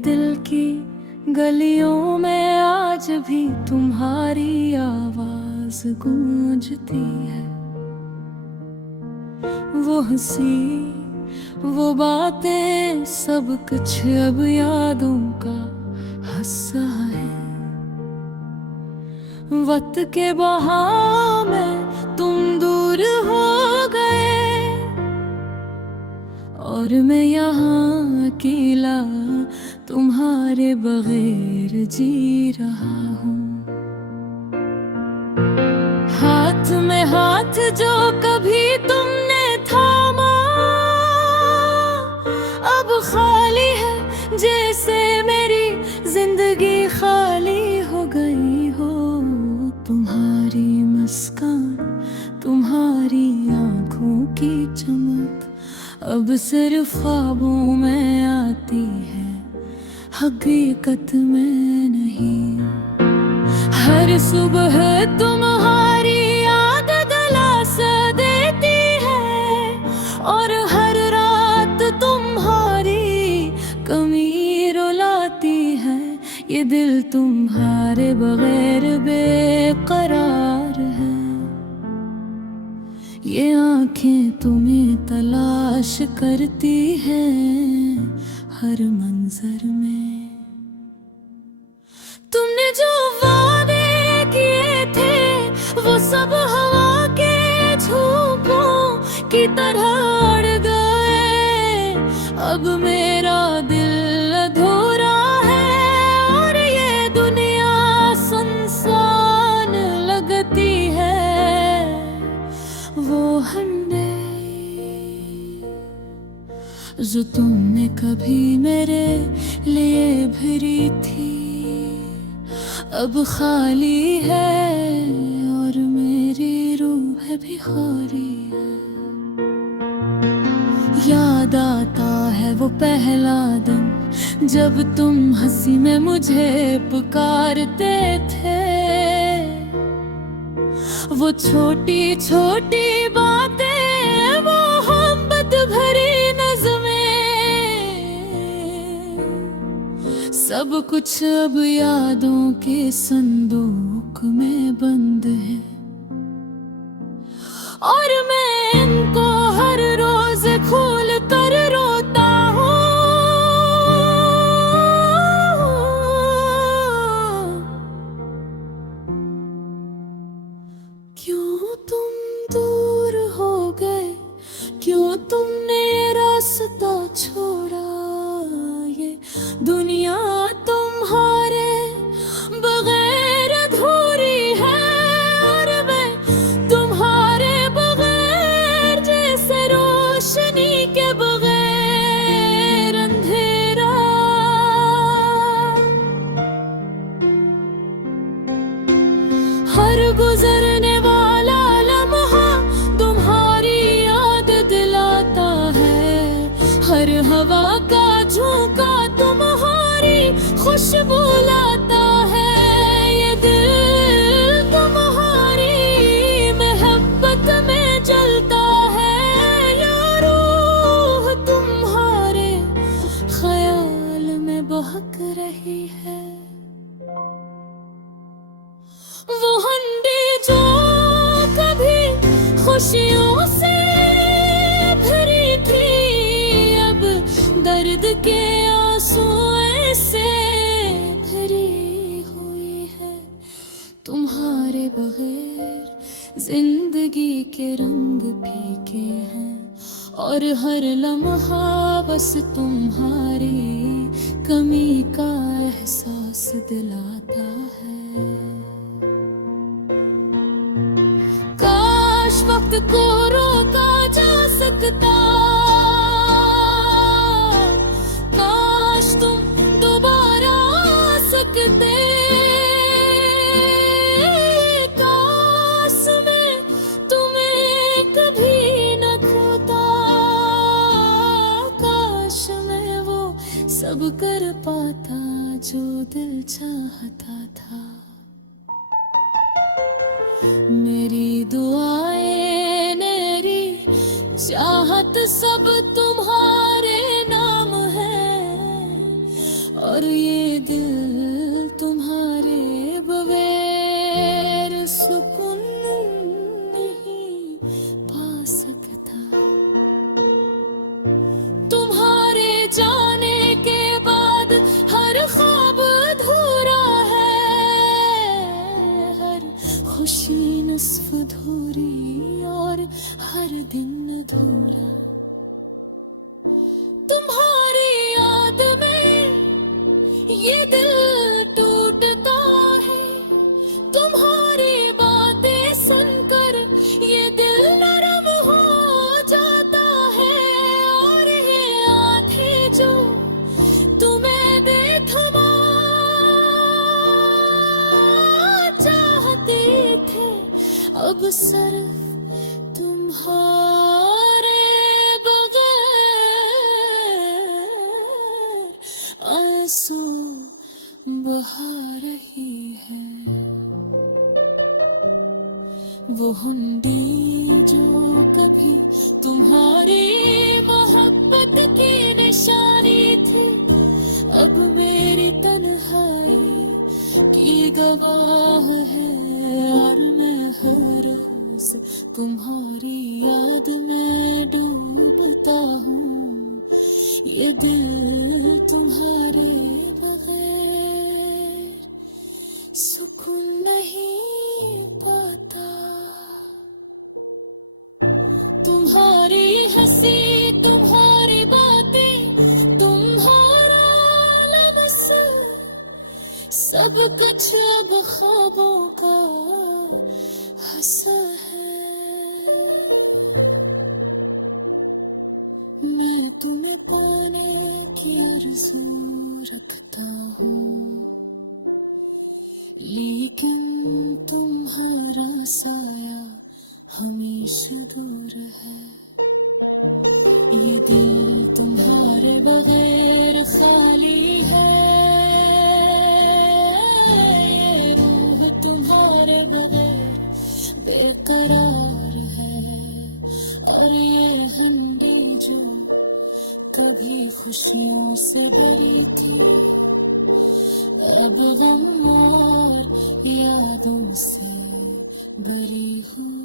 दिल की गलियों में आज भी तुम्हारी आवाज गूंजती है। वो हंसी, वो बातें, सब कुछ अब यादों का हिस्सा है। वक्त के बहाव में तुम दूर हो गए और मैं यहाँ अकेला तुम्हारे बगैर जी रहा हूँ। हाथ में हाथ जो कभी तुमने थामा अब खाली है, जैसे मेरी जिंदगी खाली हो गई हो। तुम्हारी मुस्कान, तुम्हारी आंखों की चमक अब सिर्फ ख्वाबों में आती है, हकीकत में नहीं। हर सुबह तुम्हारी याद दिलासा देती है और हर रात तुम्हारी कमी रुलाती है। ये दिल तुम्हारे बगैर बेकरार है, ये आंखें तुम्हें तलाश करती हैं हर मंजर में। तुमने जो वादे किए थे वो सब हवा के झोंकों की तरह उड़ गए। अब मेरा दिल अधूरा है और ये दुनिया सुनसान लगती है। वो हमने जो तुमने कभी मेरे लिए भरी थी अब खाली है और मेरी रूह भी खाली है। याद आता है वो पहला दिन जब तुम हंसी में मुझे पुकारते थे। वो छोटी छोटी बातें, वो मोहब्बत भरी नज़्में, सब कुछ अब यादों के संदूक में बंद है और मैं इनको हर रोज खोल कर रोता हूँ। क्यों तुम दूर हो गए, क्यों तुमने ये रास्ता छोड़ा। ये दुनिया तुम्हारे बगैर अधूरी है और मैं तुम्हारे बगैर जैसे रोशनी के बगैर अंधेरा। हर गुजरने वाला लम्हा तुम्हारी याद दिलाता है, हर हवा का झोंका तुम्हारी खुशबू लाता है। ये दिल तुम्हारी मोहब्बत में जलता है, या रूह तुम्हारे ख्याल में बहक रही है। वो हंडी जो कभी खुशियों से भरी थी अब दर्द के आंसुओं से भरी हुई है। तुम्हारे बगैर जिंदगी के रंग फीके हैं और हर लम्हा बस तुम्हारी कमी का एहसास दिलाता है। काश वक्त को रोका जा सकता, काश तुम दोबारा आ सकते, काश मैं तुम्हें कभी न खोता, काश मैं वो सब कर पाता जो दिल चाहता था। मेरी दुआएं, मेरी चाहत सब तुम्हारे नाम है और ये दिल तुम्हारे बगैर सुकून नहीं पा सकता। तुम्हारे जाने के बाद हर ख्वाब अधूरा है, हर खुशी नस्फ अधूरी और हर दिन अधूरा। तुम्हारी याद में ये दिल टूटता है, तुम्हारी बातें सुनकर ये दिल नरम हो जाता है। और ये आंखें जो तुम्हें दे थमा चाहते थे, अब सिर्फ तुम्हारे आंसू बहा रही है। वो हुंडी जो कभी तुम्हारी मोहब्बत की निशानी थी, अब मेरी तन्हाई की गवाह है। और मैं हर रोज तुम्हारी याद में डूबता हूँ, ये दिल तुम्हारे बगैर सुकून नहीं पाता। तुम्हारी हंसी, तुम्हारी बातें, तुम्हारा लम्स, सब कुछ अब ख्वाबों का हंसा है। मैं तुम्हें पाने की आरज़ू रखता हूँ, लेकिन तुम्हारा साया हमेशा दूर है। ये दिल तुम्हारे बगैर खाली है, ये रूह तुम्हारे बगैर बेकरार है। और ये हिंदी जो कभी खुशियों से भरी थी, अब गम और यादों से भरी हुई।